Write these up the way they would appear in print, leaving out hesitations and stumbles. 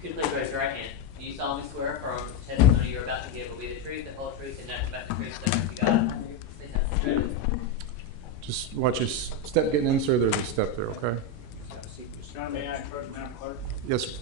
Could you please raise your right hand? Do you solemnly swear affirm the testimony you're about to give will be the truth, the whole truth, and nothing but the truth, so help you God? Please have a seat. Just watch your step getting in, sir. There's a step there, okay? Mr. May I approach Madam Clerk? Yes, sir.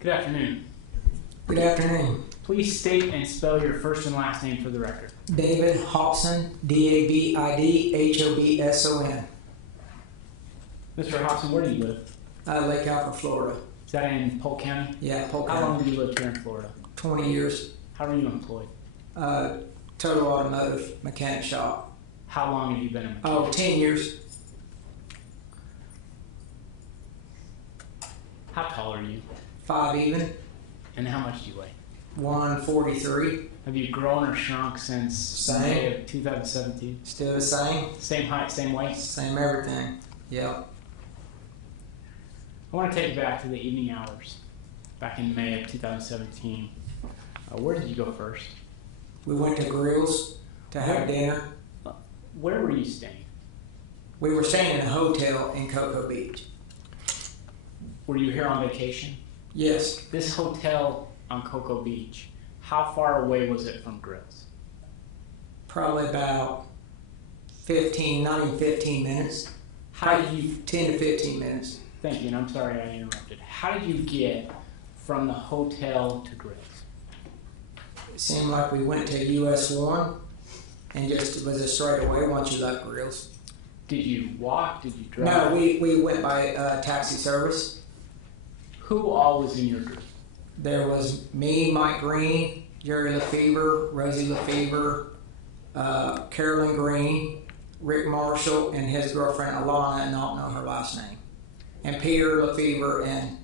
Good afternoon. Good afternoon. Please state and spell your first and last name for the record. David Hobson, D-A-V-I-D-H-O-B-S-O-N. Mr. Hobson, where do you live? Lake Alfred, Florida. Is that in Polk County? Yeah, Polk How long County. have you lived here in Florida? 20 years. How are you employed? Total automotive mechanic shop. How long have you been a mechanic? Oh, 10 years. How tall are you? 5 even. And how much do you weigh? 143. Have you grown or shrunk since Same. May of 2017? Still the same. Same height, same weight? Same everything. Yep. I want to take you back to the evening hours, back in May of 2017. Where did you go first? We went to Grills to have dinner. Where were you staying? We were staying in a hotel in Cocoa Beach. Were you here on vacation? Yes. This hotel on Cocoa Beach, how far away was it from Grills? Probably about 15, not even 15 minutes. How did you... 10 to 15 minutes. Thank you, and I'm sorry I interrupted. How did you get from the hotel to Grills? It seemed like we went to US 1 and just it was a straight away once you left Grills. Did you walk? Did you drive? No, we went by taxi service. Who all was in your group? There was me, Mike Green, Jerry Lefevre, Rosie Lefevre, Carolyn Green, Rick Marshall, and his girlfriend Alana, and I don't know her last name, and Peter Lefevre and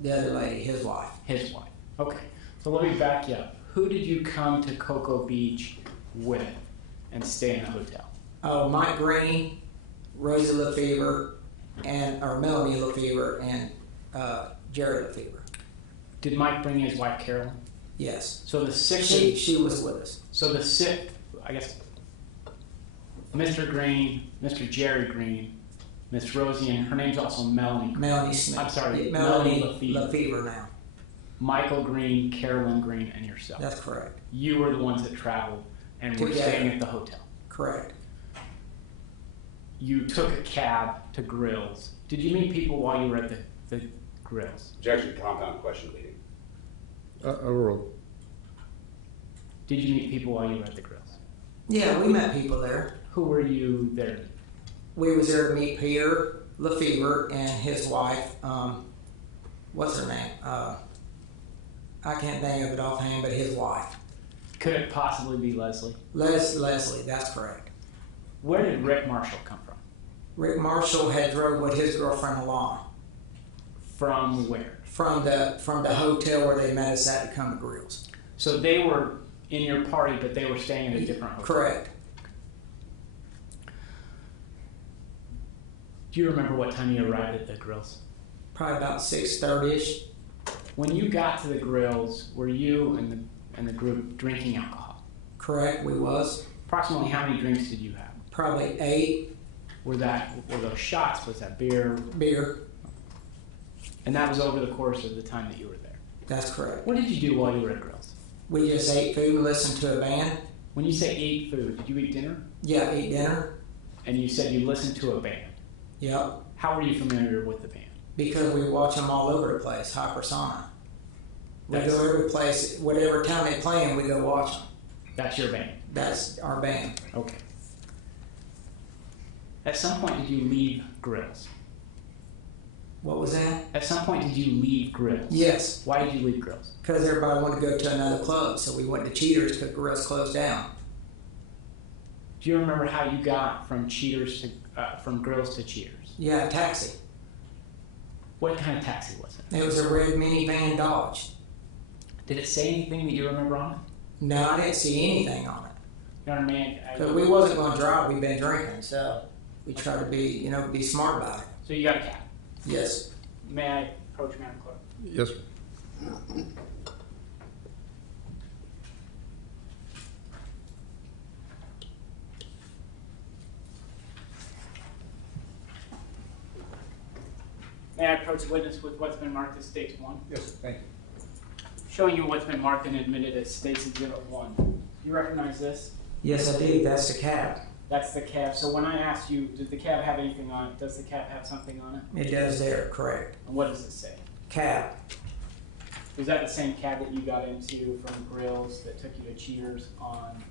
the other lady, his wife. His wife. Okay, so let me back you up. Who did you come to Cocoa Beach with and stay in the hotel? Oh, Mike Green, Rosie Lefevre, or Melanie Lefevre, and Jerry Lefevre. Did Mike bring his wife Carolyn? Yes. So the six. She was with us. So the six, I guess, Mr. Green, Mr. Jerry Green, Miss Rosie, and her name's also Melanie. Melanie Smith. I'm sorry, Melanie Lefevre. Lefevre now. Michael Green, Carolyn Green, and yourself. That's correct. You were the ones that traveled and were Together. staying at the hotel. Correct. You took a cab to Grills. Did you meet people while you were at the Grills? Objection to compound question leading. Overruled. Did you meet people while you were at the Grills? Yeah, we met people there. Who were you there? We was there to meet Peter Lefevre and his wife. What's her name? I can't think of it offhand, but his wife. Could it possibly be Leslie? Leslie, that's correct. Where did Rick Marshall come from? Rick Marshall had drove with his girlfriend Alana. From where? From the hotel where they met us at to come to Grills. So they were in your party, but they were staying at a different hotel? Correct. Do you remember what time you arrived at the Grills? Probably about 6:30ish. When you got to the Grills, were you and the group drinking alcohol? Correct, we was. Approximately how many drinks did you have? Probably 8. Were those shots? Was that beer? Beer. And that was over the course of the time that you were there? That's correct. What did you do while you were at Grills? We just ate food and listened to a band. When you say ate food, did you eat dinner? Yeah, ate dinner. And you said you listened to a band. Yep. How were you familiar with the band? Because we watch them all over the place, Hypersonic. We go every place, whatever town they play in, we go watch them. That's your band? That's our band. Okay. At some point, did you leave Grills? What was that? At some point, did you leave Grills? Yes, Why did you leave Grills? because everybody wanted to go to another club, so we went to Cheaters because Grills closed down. Do you remember how you got from from Grills to Cheaters? Yeah, a taxi. What kind of taxi was it? It was a red minivan Dodge. Did it say anything that you remember on it? No, I didn't see anything on it. You know what I mean? Because we wasn't going to drive. We'd been drinking, so we tried to be, be smart about it. So you got a cab. Yes. May I approach Madam Clerk? Yes, sir. May I approach the witness with what's been marked as Stage 1? Yes, sir. Thank you. Showing you what's been marked and admitted as Stage Exhibit 1. You recognize this? Yes, I do. That's the cab. That's the cab. So when I asked you, does the cab have anything on it? Does the cab have something on it? It does there, correct. And what does it say? Cab. Was that the same cab that you got into from Grills that took you to Cheaters on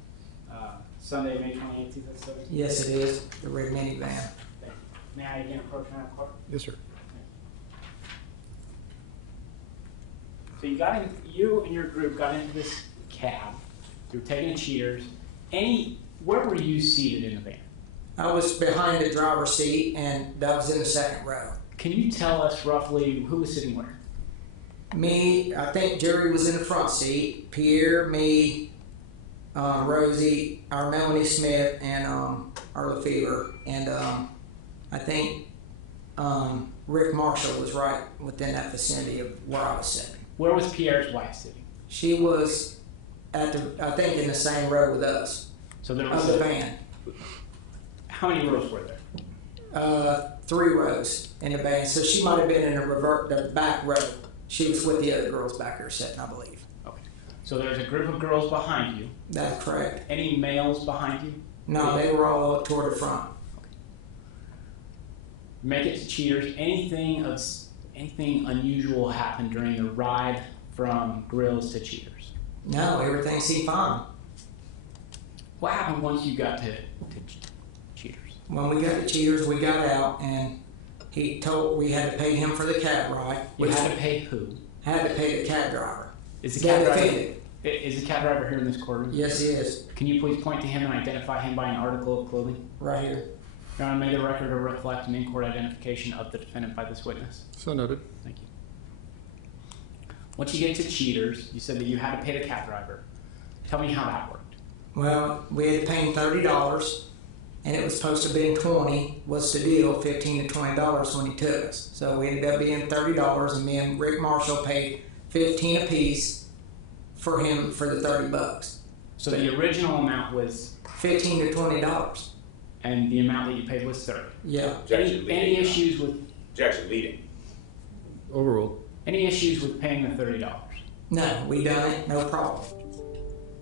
Sunday, May 28th, 2007? Yes, it is. The red minivan. Thank you. May I again approach Madam Clerk? Yes, sir. So you and your group got into this cab. You were taking to Cheaters. Where were you seated in the van? I was behind the driver's seat, and that was in the second row. Can you tell us roughly who was sitting where? Me, I think Jerry was in the front seat. Pierre, me, Rosie, our Melanie Smith, and our Lefevre. And I think Rick Marshall was right within that vicinity of where I was sitting. Where was Pierre's wife sitting? She was I think in the same row with us. So there Of was the van. How many rows were there? 3 rows in the van. So she might have been in the back row. She was with the other girls back there sitting, I believe. Okay. So there's a group of girls behind you. That's correct. Any males behind you? No, they were all up toward the front. Make it to Cheaters. Anything unusual happened during the ride from Grills to Cheaters? No, everything seemed fine. What happened once you got to Cheaters? When we got to Cheaters, we got out, and he told we had to pay him for the cab ride. You had to pay who? Had to pay the cab driver. Is the The cab driver? defendant. Is the cab driver here in this courtroom? Yes, he is. Can you please point to him and identify him by an article of clothing? Right here. Your Honor, may the record reflect an in-court identification of the defendant by this witness. So noted. Thank you. Once you get to Cheaters, you said that you had to pay the cab driver. Tell me how that worked. Well, we had to pay him $30, and it was supposed to be $20. Was the deal, $15 to $20 when he took us. So we ended up being $30, and me and Rick Marshall paid $15 apiece for him for the $30. So the original amount was, $15 to $20. and the amount that you paid was 30. Yeah. Objection Any leading. issues with Objection leading. Overruled. any issues with paying the $30? No, we done it, no problem.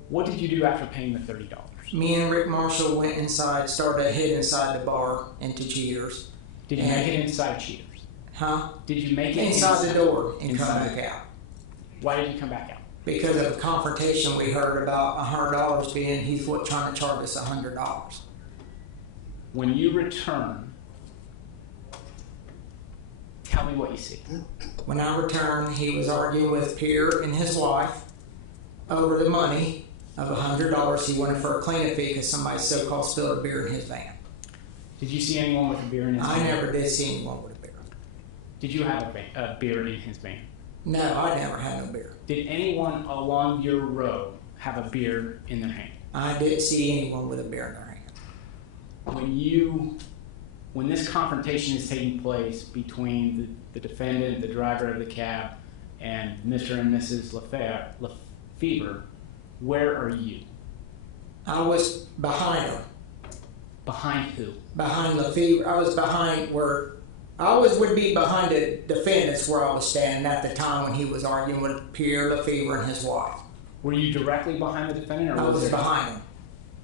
What did you do after paying the $30? Me and Rick Marshall went inside, started to head inside the bar into Cheaters. Did you make it inside Cheaters? Huh? Did you make it Inside the door and come Inside. back out. Why did you come back out? Because of a confrontation we heard about $100 being, he's trying to charge us $100. When you return, tell me what you see. When I returned, he was arguing with Pierre and his wife over the money of $100 he wanted for a cleaning fee because somebody so-called spilled a beer in his van. Did you see anyone with a beer in his van? I never did see anyone with a beer. Did you have a beer in his van? No, I never had no beer. Did anyone along your road have a beer in their hand? I didn't see anyone with a beer in their hand. When this confrontation is taking place between the defendant, the driver of the cab, and Mr. and Mrs. Lefevre, where are you? I was behind him. Behind who? Behind Lefevre. I was behind where I would be behind the defendants where I was standing at the time when he was arguing with Pierre Lefevre and his wife. Were you directly behind the defendant, or I was behind him.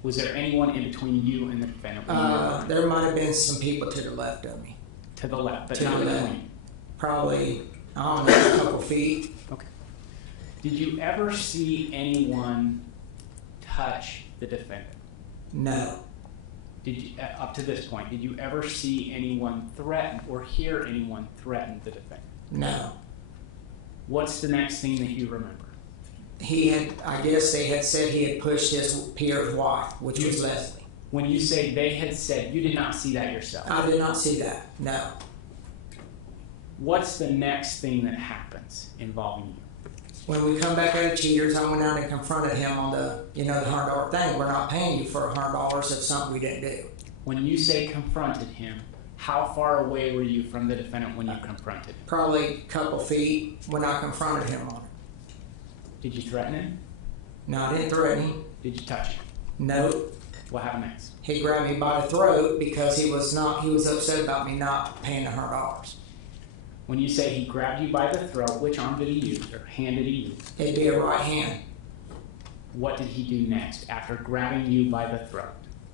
Was there anyone in between you and the defendant? when you were There might have been some people to the left of me. to the left, but to not the left. between? Probably, I don't know, a couple feet. Okay. Did you ever see anyone touch the defendant? No. Did you, up to this point, did you ever see anyone threaten or hear anyone threaten the defendant? No. What's the next thing that you remember? I guess they had said he had pushed Pierre's wife, which was Leslie. When you say they had said, you did not see that yourself. I did not see that, no. What's the next thing that happens involving you? When we come back out of Cheaters, I went out and confronted him on the $100 thing. We're not paying you for $100 of something we didn't do. When you say confronted him, how far away were you from the defendant when you confronted him? Probably a couple feet when I confronted him on it. Did you threaten him? No, I didn't threaten him. Did you touch him? No. What happened next? He grabbed me by the throat because he was upset about me not paying the $100. When you say he grabbed you by the throat, which arm did he use or hand did he use? It'd be a right hand. What did he do next after grabbing you by the throat?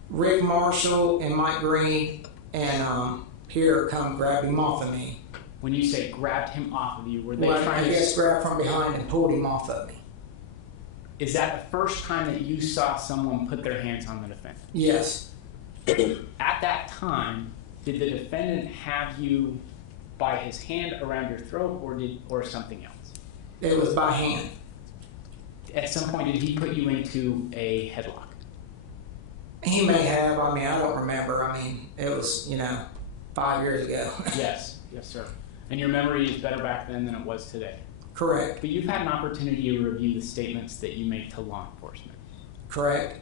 Rick Marshall and Mike Green and Pierre come grab him off of me. When you say grabbed him off of you, were they Well, trying I to... guess grabbed from behind and pulled him off of me. Is that the first time that you saw someone put their hands on the defendant? Yes. At that time, did the defendant have you by his hand around your throat or something else? It was by hand. At some point, did he put you into a headlock? He may have. I mean, I don't remember. It was, 5 years ago. Yes, sir. And your memory is better back then than it was today. Correct. But you've had an opportunity to review the statements that you make to law enforcement. Correct.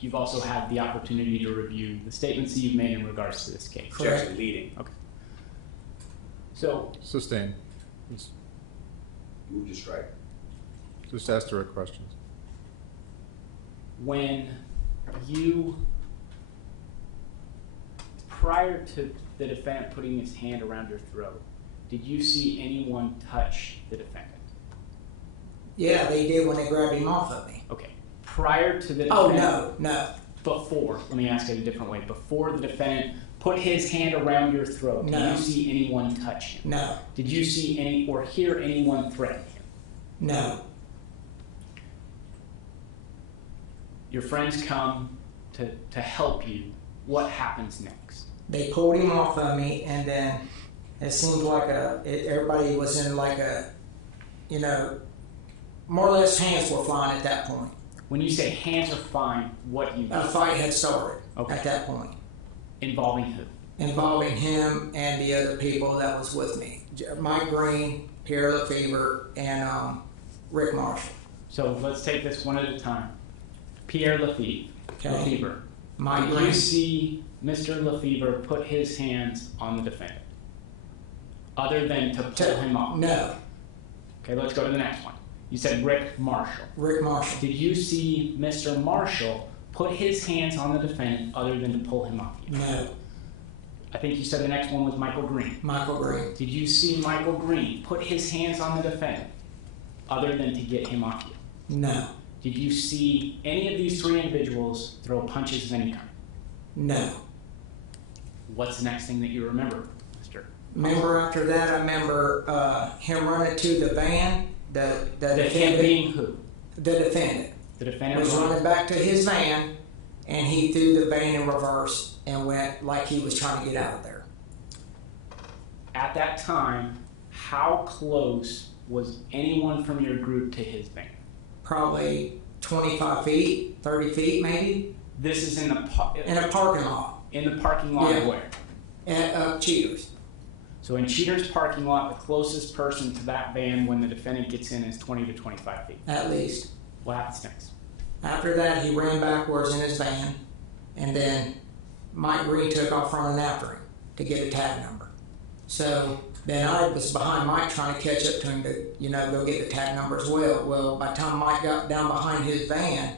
You've also had the opportunity to review the statements that you've made in regards to this case. Correct. Objection leading. Okay. So, Sustain. Move to strike. Just ask direct questions. when you, prior to the defendant putting his hand around your throat, did you see anyone touch the defendant? Yeah, they did when they grabbed him off of me. Okay. Prior to the defendant... Oh, no. Before, let me ask it a different way. Before the defendant put his hand around your throat, No. did you see anyone touch him? No. Did you see any or hear anyone threaten him? No. Your friends come to help you. What happens next? They pulled him off of me, and then it seemed like everybody was in like a, more or less hands were flying at that point. When you say hands are fine, what do you mean? A fight had started Okay. at that point, Involving who? involving him and the other people that was with me. Mike Green, Pierre Lefevre, and Rick Marshall. So let's take this one at a time. Pierre Lefevre. Okay. Lefevre. Mike Did you Green. see Mr. Lefevre put his hands on the defendant? Other than to pull him off? No. Okay, let's go to the next one. You said Rick Marshall. Rick Marshall. Did you see Mr. Marshall put his hands on the defendant other than to pull him off you? No. I think you said the next one was Michael Green. Michael Green. Did you see Michael Green put his hands on the defendant other than to get him off you? No. Did you see any of these three individuals throw punches of any kind? No. What's the next thing that you remember, Mr.? Remember after that, I remember him running to the van. The The him defendant. being who? The defendant The defendant was running back to his van, and he threw the van in reverse and went like he was trying to get out of there. At that time, how close was anyone from your group to his van? Probably 25 feet, 30 feet maybe, This is in the in a parking lot parking lot of Yeah. where? at Cheaters. So in Cheater's parking lot, the closest person to that van when the defendant gets in is 20 to 25 feet. At least. What happens next? After that, he ran backwards in his van, and then Mike Green took off running after him to get a tag number. So then I was behind Mike trying to catch up to him to, go get the tag number as well. Well, by the time Mike got down behind his van,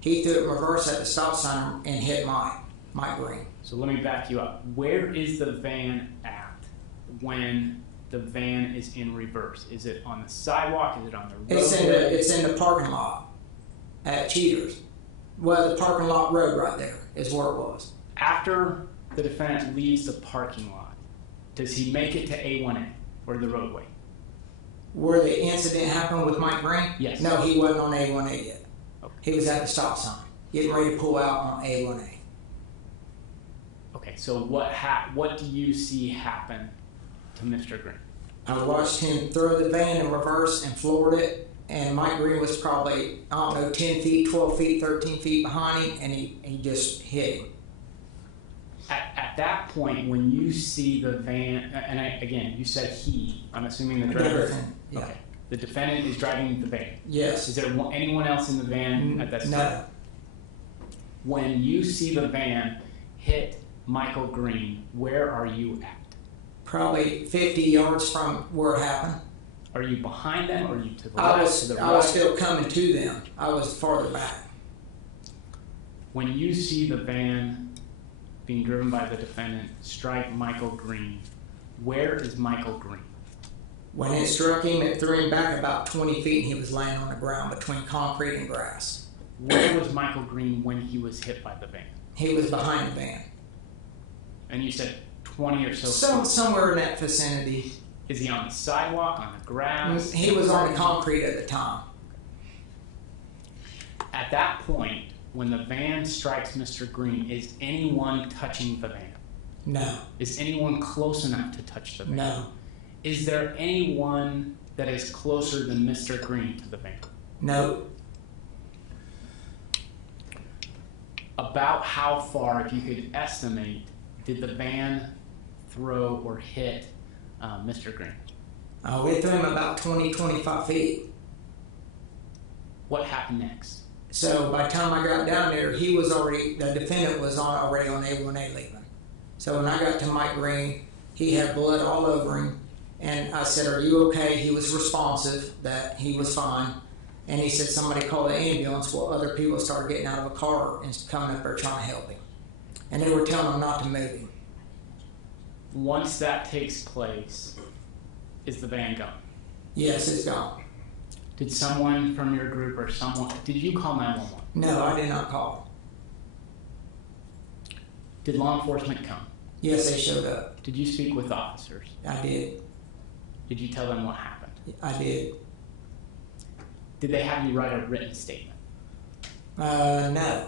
he threw it in reverse at the stop sign and hit Mike Green. So let me back you up. Where is the van at when the van is in reverse? Is it on the sidewalk? Is it on the road? It's in the parking lot at Cheaters. Well, the parking lot road right there is where it was. After the defendant leaves the parking lot, does he make it to A1A or the roadway? Where the incident happened with Mike Green? Yes. No, he wasn't on A1A yet. Okay. He was at the stop sign, getting ready to pull out on A1A. Okay, so what do you see happen to Mr. Green? I watched him throw the van in reverse and floored it, and Mike Green was probably, I don't know, 10 feet, 12 feet, 13 feet behind him, and he just hit him. At that point, when you see the van, and again, you said he, I'm assuming the driver. Defendant, yeah. Okay. The defendant is driving the van. Yes. Is there anyone else in the van at that time? No. When you see the van hit Michael Green, where are you at? Probably 50 yards from where it happened. Are you behind them, or are you to the I left, to the right? was still coming to them. I was farther back. When you see the van being driven by the defendant strike Michael Green, where is Michael Green? When it struck him, it threw him back about 20 feet, and he was laying on the ground between concrete and grass. Where was Michael Green when he was hit by the van? He was behind the van. And you said 20 or so feet. Somewhere in that vicinity. Is he on the sidewalk, on the grass? He was on the concrete at the time. At that point, when the van strikes Mr. Green, is anyone touching the van? No. Is anyone close enough to touch the van? No. Is there anyone that is closer than Mr. Green to the van? No. About how far, if you could estimate, did the van throw or hit Mr. Green? We threw him about 20, 25 feet. What happened next? So by the time I got down there, the defendant was already on A1A leaving. So when I got to Mike Green, he had blood all over him. And I said, "Are you okay?" He was responsive, that he was fine. And he said, "Somebody called the ambulance." Well, other people started getting out of a car and coming up there trying to help him. And they were telling him not to move him. Once that takes place, is the van gone? Yes, it's gone. Did someone from your group or did you call 911? No, I did not call. Did law enforcement come? Yes, they showed up. Did you speak with officers? I did. Did you tell them what happened? I did. Did they have you write a written statement? No.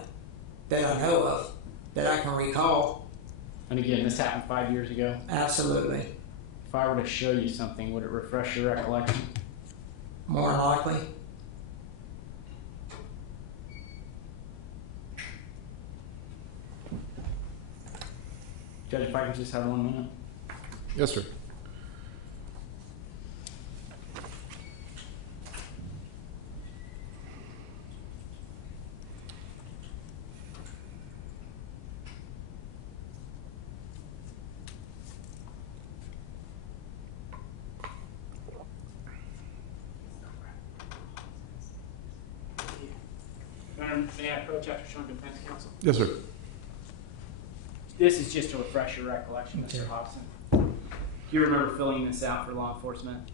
That I know of. That I can recall. And again, this happened 5 years ago. Absolutely. If I were to show you something, would it refresh your recollection? More than likely. Judge, if I could just have 1 minute. Yes, sir. May I approach after showing defense counsel? Yes, sir. This is just to refresh your recollection, Mr. Okay. Hobson. Do you remember filling this out for law enforcement?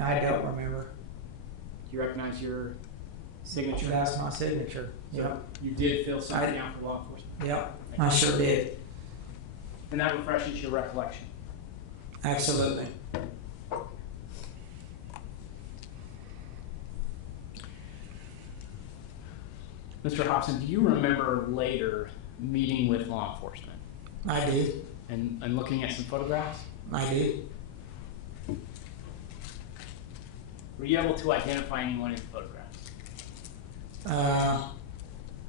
I don't remember. Do you recognize your signature? That's my signature. So Yep. you did fill something out for law enforcement? Yep. I sure did. And that refreshes your recollection? Absolutely. Mr. Hobson, do you remember later meeting with law enforcement I do. and looking at some photographs? I do. Were you able to identify anyone in the photographs?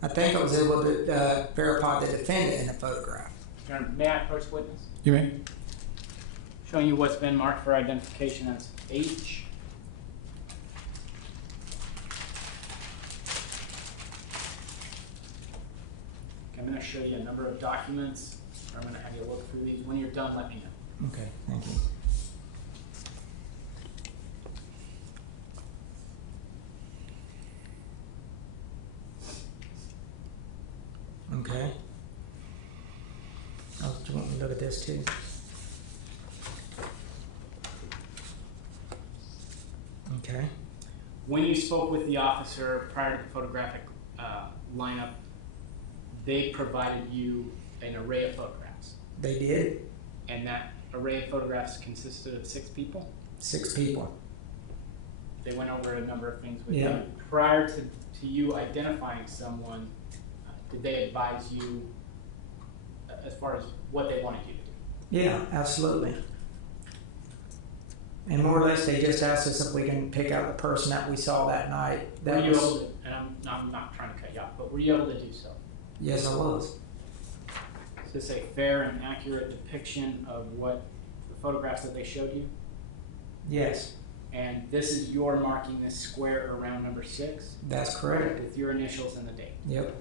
I think I was able to verify the defendant in the photograph. May I approach the witness? You may. Showing you what's been marked for identification as H. I'm going to show you a number of documents. I'm going to have you look through these. When you're done, let me know. Okay, thank you. Okay. Oh, do you want me to look at this too? Okay. When you spoke with the officer prior to the photographic lineup, they provided you an array of photographs. They did. And that array of photographs consisted of 6 people. 6 people. They went over a number of things with Yeah. you. Prior to you identifying someone, did they advise you as far as what they wanted you to do. Yeah, absolutely. And more or less, they just asked us if we can pick out the person that we saw that night. Were you able to, and I'm not trying to cut you off, but were you able to do so? Yes, I was. Is this a fair and accurate depiction of what the photographs that they showed you? Yes, And this is your marking this square around number 6 that's correct. with your initials and the date. Yep.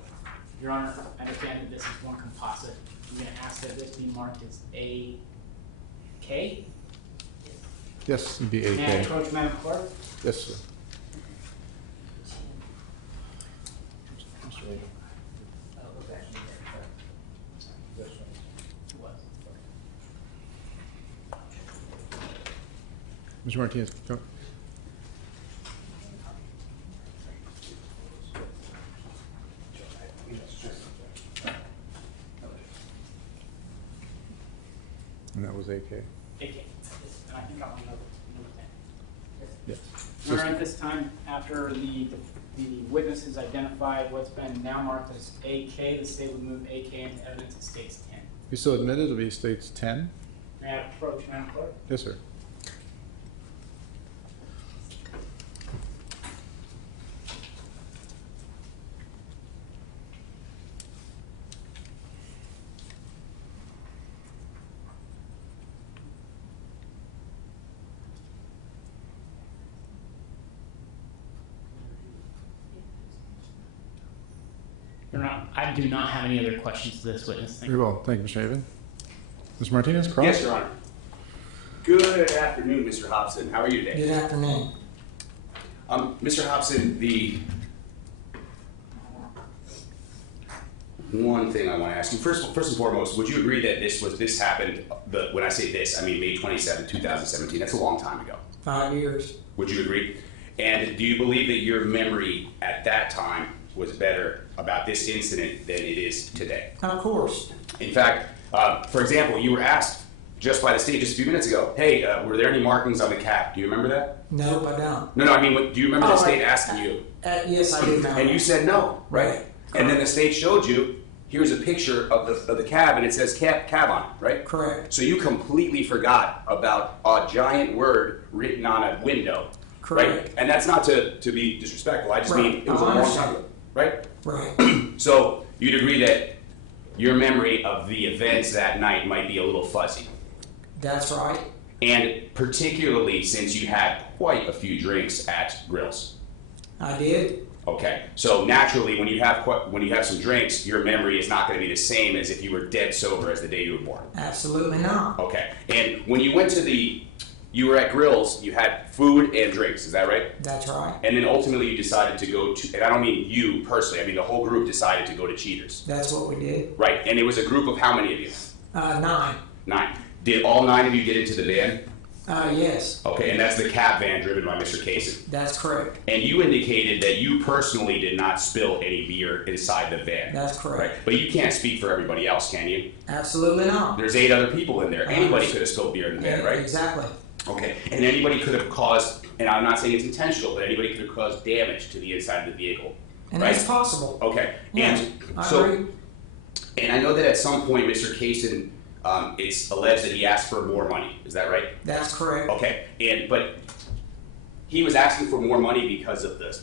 Your Honor, I understand that this is one composite. I'm going to ask that this be marked as AK. Yes, it'd be May I AK. approach Madam Clerk? Yes, sir. Mr. Martinez, go. And that was AK. AK. And I think I'm on number 10. Yes. Your Honor, at this time, after the witnesses identified what's been now marked as AK, the state will move AK into evidence. It states 10. You still admitted it'll be states 10? May I approach Madam Clerk? Yes, sir. Your Honor, I do not have any other questions to this witness. Thank Very you. well. Thank you, Mr. Haven. Mr. Martinez, cross? Yes, Your Honor. Good afternoon, Mr. Hobson. How are you today? Good afternoon. Mr. Hobson, the one thing I want to ask you, first and foremost, would you agree that this happened, when I say this, I mean May 27, 2017. That's a long time ago. 5 years. Would you agree? And do you believe that your memory at that time was better about this incident than it is today? Of course. In fact, for example, you were asked just by the state just a few minutes ago, hey, were there any markings on the cap? Do you remember that? Nope, I don't. No, I mean, do you remember the state asking you? Yes, I do remember. And you said no, right? And then the state showed you, here's a picture of the cab, and it says cab on it, right? Correct. So you completely forgot about a giant word written on a window, Correct. right? And that's not to be disrespectful. I just Right. mean it was a I long understand. time ago, right? Right. So you'd agree that your memory of the events that night might be a little fuzzy. That's right. And particularly since you had quite a few drinks at Grills. I did. Okay, so naturally, when you have some drinks, your memory is not going to be the same as if you were dead sober as the day you were born. Absolutely not. Okay, and when you went to you were at Grills, you had food and drinks, is that right? That's right. And then ultimately you decided to go to, and I don't mean you personally, I mean the whole group decided to go to Cheaters. That's what we did. Right, and it was a group of how many of you? 9. 9. Did all 9 of you get into the van? Yes. Okay, and that's the cab van driven by Mr. Kaysen. That's correct. And you indicated that you personally did not spill any beer inside the van. That's correct. Right? But you can't speak for everybody else, can you? Absolutely not. There's 8 other people in there. Anybody could have spilled beer in the van, Yeah, right? Exactly. Okay, and anybody could have caused, and I'm not saying it's intentional, but anybody could have caused damage to the inside of the vehicle. And right? that's possible. Okay, Yeah, and I so, agree. and I know that at some point Mr. Kaysen, it's alleged that he asked for more money. Is that right? That's correct. Okay, but he was asking for more money because of the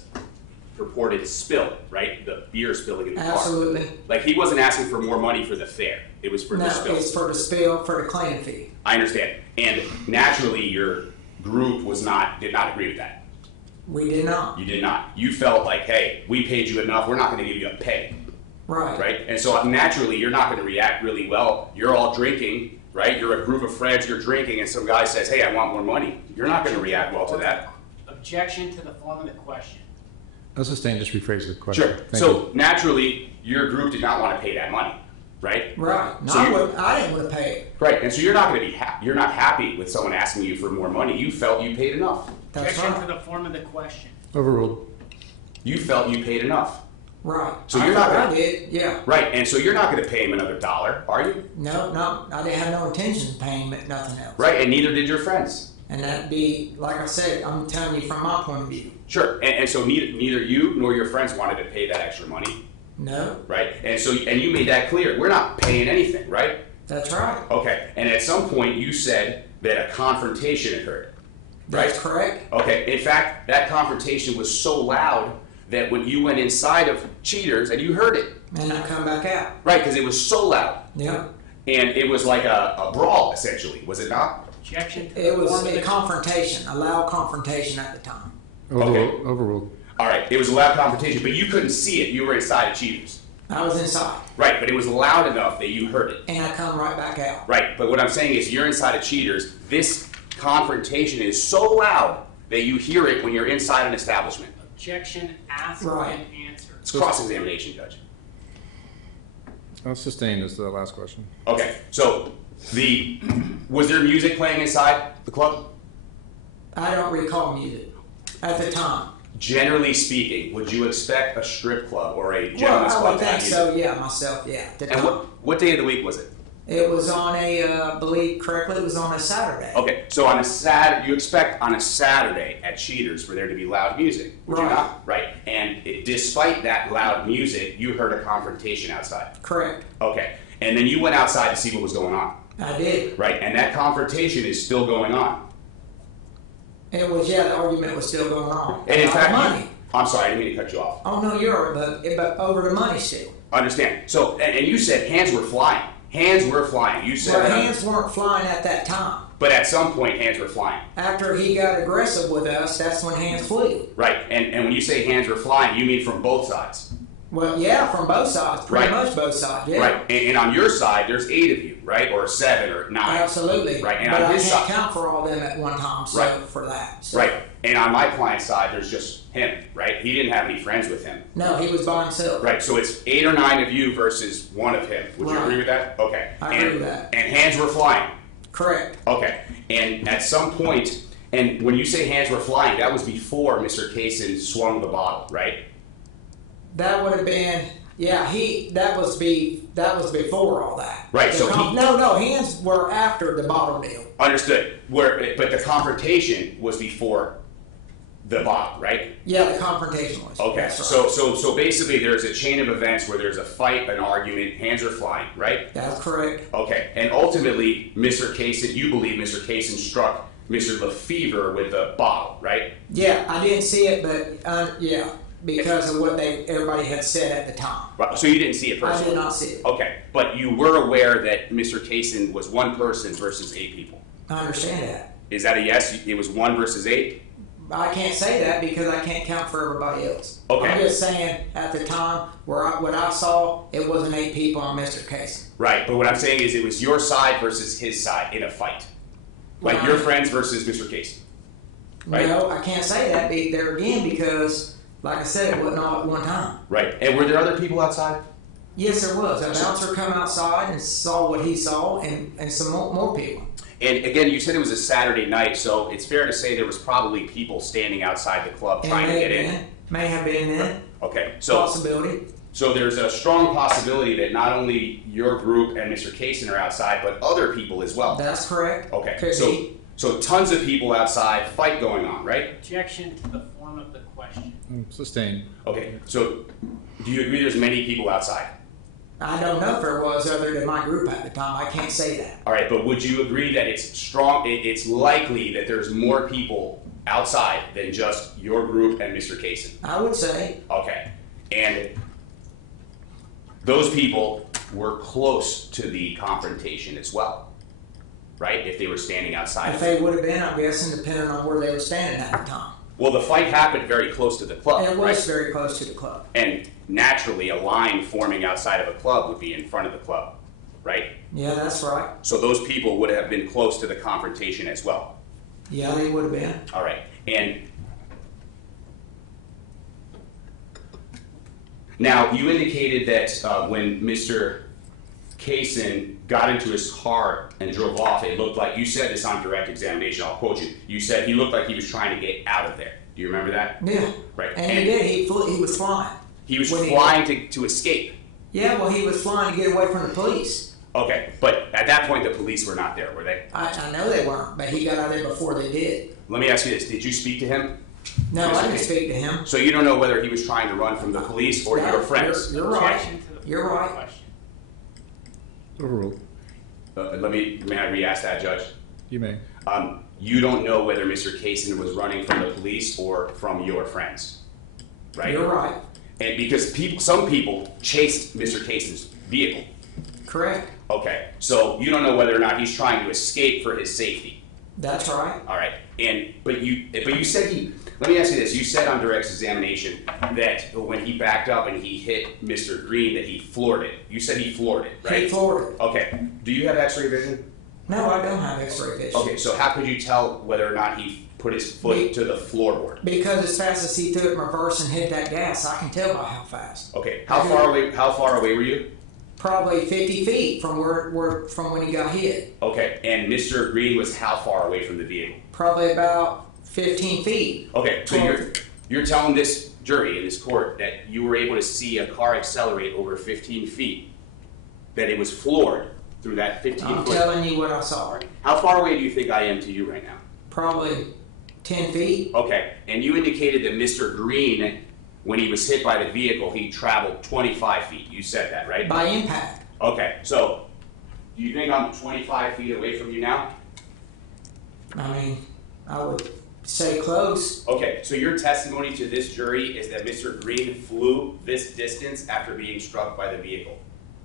purported spill, right? The beer spilling in the car. Absolutely. Like he wasn't asking for more money for the fare. It was for No, the spill. it's for the spill, for the cleaning fee. I understand. And naturally, your group did not agree with that. We did not. You did not. You felt like, hey, we paid you enough. We're not going to give you a penny, Right. right? And so naturally, you're not going to react really well. You're all drinking, right? You're a group of friends. You're drinking, and some guy says, hey, I want more money. You're not going to react well to that. Objection to the form of the question. Let's sustain, just rephrase the question. Sure. Thank So you. naturally, your group did not want to pay that money, right? Right. No, So I didn't want to pay it. Right. And so you're not going to be you're not happy with someone asking you for more money. You felt you paid enough. That's Objection right. to the form of the question. Overruled. You felt you paid enough. Right. So I you're not thought gonna- I did. Yeah. Right. And so you're not going to pay him another $1, are you? No. I didn't have no intention of paying him nothing else. Right. And neither did your friends. And that'd be, like I said, I'm telling you from my point of view. Sure. And so neither you nor your friends wanted to pay that extra money. No, right? And you made that clear. We're not paying anything, right? that's right. Okay. And at some point you said that a confrontation occurred, right? That's correct. Okay. In fact, that confrontation was so loud that when you went inside of Cheaters and you heard it, And I come back out. right? Because it was so loud. Yep. And it was like a brawl, essentially, was it not? Objection. It was a confrontation, a loud confrontation at the time. Overruled. All right, it was a loud confrontation, but you couldn't see it. You were inside of Cheaters. I was inside, Right, but it was loud enough that you heard it. and I come right back out. Right, but what I'm saying is you're inside of Cheaters. This confrontation is so loud that you hear it when you're inside an establishment. Objection. Ask Right. and answer. It's cross-examination, Judge. Sustained is the last question. Okay, so was there music playing inside the club? I don't recall music at the time. Generally speaking, would you expect a strip club or a Well, gentleman's I club would to have think music? so, yeah, myself, yeah. At the And time. what day of the week was it? It was on believe correctly, it was on a Saturday. Okay, so on a you expect on a Saturday at Cheaters for there to be loud music, would you Right. not? Right. And despite that loud music, you heard a confrontation outside. Correct. Okay, and then you went outside to see what was going on. I did. Right, and that confrontation is still going on. It was, yeah, the argument was still going on. And in About fact, money. I'm sorry, I didn't mean to cut you off. Oh, no, you're, but over the money still. Understand? So, and you said hands were flying. Hands were flying. You said Well, that. hands weren't flying at that time. But at some point, hands were flying. After he got aggressive with us, that's when hands flew. Right, and when you say hands were flying, you mean from both sides. Well, yeah, from both sides, pretty Right. much both sides, yeah. Right, and on your side, there's 8 of you, right? Or 7 or 9. Absolutely. Right, and but on I his can't side. count for all them at one time, so Right. for that. So. Right, and on my client's side, there's just him, right? He didn't have any friends with him. No, he was by himself. Right, so it's 8 or 9 of you versus 1 of him. Would you Right. agree with that? Okay. I agree with that. And hands were flying. Correct. Okay, and at some point, and when you say hands were flying, that was before Mr. Kaysen swung the bottle, right? That would have been, yeah. That was before all that. Right, so no, hands were after the bottle deal. Understood. But the confrontation was before the bottle, right? Yeah, the confrontation was. Okay, That's right. so basically there's a chain of events where there's a fight, an argument, hands are flying, right? That's correct. Okay, and ultimately, Mr. Kaysen, you believe Mr. Kaysen struck Mr. Lefevre with the bottle, right? Yeah, I didn't see it, but yeah, because of what everybody had said at the time. Right, so you didn't see it I personally? did not see it. Okay, but you were aware that Mr. Kaysen was 1 person versus 8 people. I understand that. Is that a yes? It was 1 versus 8? I can't say that because I can't count for everybody else. Okay. I'm just saying at the time what I saw, it wasn't 8 people on Mr. Casey. Right, but what I'm saying is it was your side versus his side in a fight. Like Right. your friends versus Mr. Casey. Right. No, I can't say that there again because, like I said, it wasn't all at one time. Right, and were there other people outside? Yes, there was. A bouncer come outside and saw what he saw, and some more people. And again, you said it was a Saturday night, so it's fair to say there was probably people standing outside the club trying to get in. May have been in. Okay, so Possibility. so there's a strong possibility that not only your group and Mr. Kaysen are outside, but other people as well. That's correct. Okay, Could be. so tons of people outside, fight going on, right? Objection to the form of the question. Sustained. Okay, so do you agree there's many people outside? I don't know if there was other than my group at the time. I can't say that. All right, but would you agree that it's strong? It's likely that there's more people outside than just your group and Mr. Kaysen. I would say. Okay, and those people were close to the confrontation as well, right? If they were standing outside. If they would have been, I'm guessing, depending on where they were standing at the time. Well, the fight happened very close to the club, And it was right? very close to the club. And naturally, a line forming outside of a club would be in front of the club, right? Yeah, that's right. So those people would have been close to the confrontation as well. Yeah, they would have been. All right, and now you indicated that when Mr. Kaysen got into his car and drove off, it looked like, you said this on direct examination, I'll quote you, you said he looked like he was trying to get out of there. Do you remember that? Yeah. Right. And he did. He was flying. He was When he- flying to escape. Yeah, well, he was flying to get away from the police. Okay, but at that point the police were not there, were they? I know they weren't, but he got out of there before they did. Let me ask you this, did you speak to him? No, I didn't speak to him. So you don't know whether he was trying to run from the police or No, your friends? You're right. Objection to the You're right. question. Overruled. May I re-ask that, Judge? You may. You don't know whether Mr. Kaysen was running from the police or from your friends, right? You're right. And because some people chased Mr. Kaysen's vehicle. Correct. Okay, so you don't know whether or not he's trying to escape for his safety. That's right. All right, but you said he. Let me ask you this: you said on direct examination that when he backed up and he hit Mr. Green, that he floored it. You said he floored it, right? He floored it. Okay. Do you have X-ray vision? No, I don't have X-ray vision. Okay, so how could you tell whether or not he put his foot to the floorboard? Because as fast as he threw it in reverse and hit that gas, I can tell by how fast. Okay, how far away were you? Probably 50 feet from from when he got hit. Okay, and Mr. Green was how far away from the vehicle? Probably about 15 feet. Okay, so you're telling this jury in this court that you were able to see a car accelerate over 15 feet, that it was floored through that 15 I'm foot. telling you what I saw. How far away do you think I am to you right now? Probably 10 feet. Okay, and you indicated that Mr. Green, when he was hit by the vehicle, he traveled 25 feet. You said that, right? By impact. Okay, so do you think I'm 25 feet away from you now? I mean, I would say close. Okay, so your testimony to this jury is that Mr. Green flew this distance after being struck by the vehicle.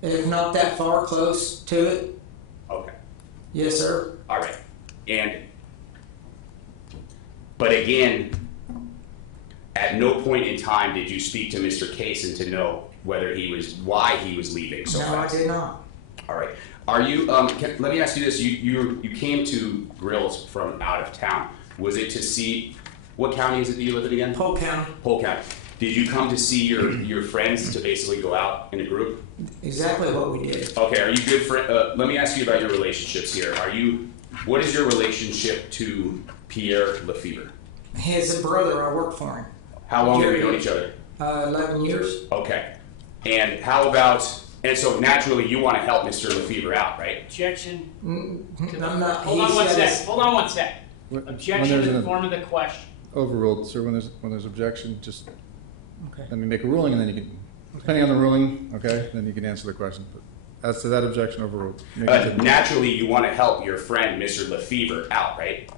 If not that far close to it. Okay. Yes, sir. All right. But again, at no point in time did you speak to Mr. Kaysen to know why he was leaving so No, fast. I did not. All right. Are you? Let me ask you this: you came to Grills from out of town. Was it to see what county is it that you live in again? Polk County. Polk County. Did you come to see your friends to basically go out in a group? Exactly what we did. Okay. Are you good friends? Let me ask you about your relationships here. What is your relationship to Pierre Lefebvre? His brother, I worked for him. How long have you known each other? 11 years. Okay. And how about? And so naturally, you want to help Mr. Lefebvre out, right? Objection. I'm not. Hold on one sec. Hold on one sec. When Objection there's to the an- form of the question. Overruled, sir. When there's objection, just Okay. let me make a ruling, and then you can, depending on the ruling, okay, then you can answer the question. But as to that objection, overruled. Naturally, you want to help your friend, Mr. Lefebvre, out, right?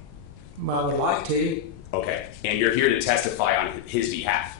Well, I would like to. Okay. And you're here to testify on his behalf.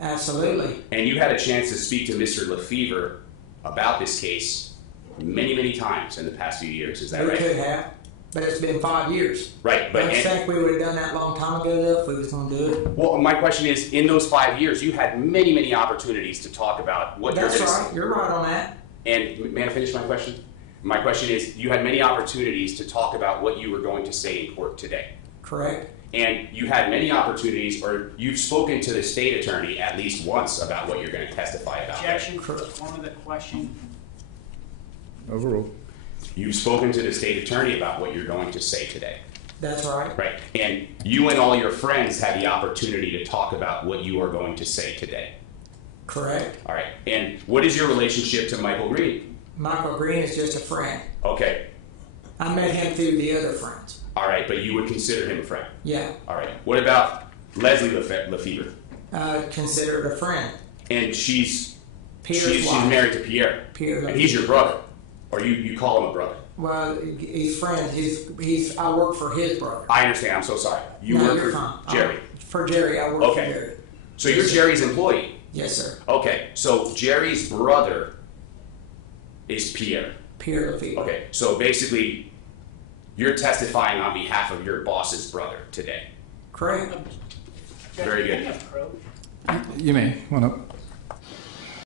Absolutely. And you had a chance to speak to Mr. Lefebvre about this case many, many times in the past few years. Is that We right? could have, but it's been 5 years. Right. But I think we would have done that a long time ago, though, if we was going to do it. Well, my question is, in those 5 years, you had many, many opportunities to talk about what That's you're going to right. You're right on that. And may I finish my question? My question is, you had many opportunities to talk about what you were going to say in court today. Correct. And you had many opportunities, or you've spoken to the state attorney at least once about what you're going to testify about. Objection to the form of the question. Overruled. You've spoken to the state attorney about what you're going to say today. That's right. Right. And you and all your friends had the opportunity to talk about what you are going to say today. Correct. All right. And what is your relationship to Michael Green? Michael Green is just a friend. Okay. I met him through the other friends. All right. But you would consider him a friend. Yeah. All right. What about Leslie Lefebvre? Considered a friend. And she's Pierre's wife. married to Pierre. Pierre And he's your brother. Or you call him a brother. Well, he's friends. I work for his brother. I understand. I'm so sorry. You No, work you're for fine. Jerry. For Jerry, I work Okay. for Jerry. So you're Jerry's employee. Yes, sir. Okay. So Jerry's brother is Pierre. Pierre Lefebvre. Okay. So basically, you're testifying on behalf of your boss's brother today. Correct. Very good. Can I approach? You may. Come on up.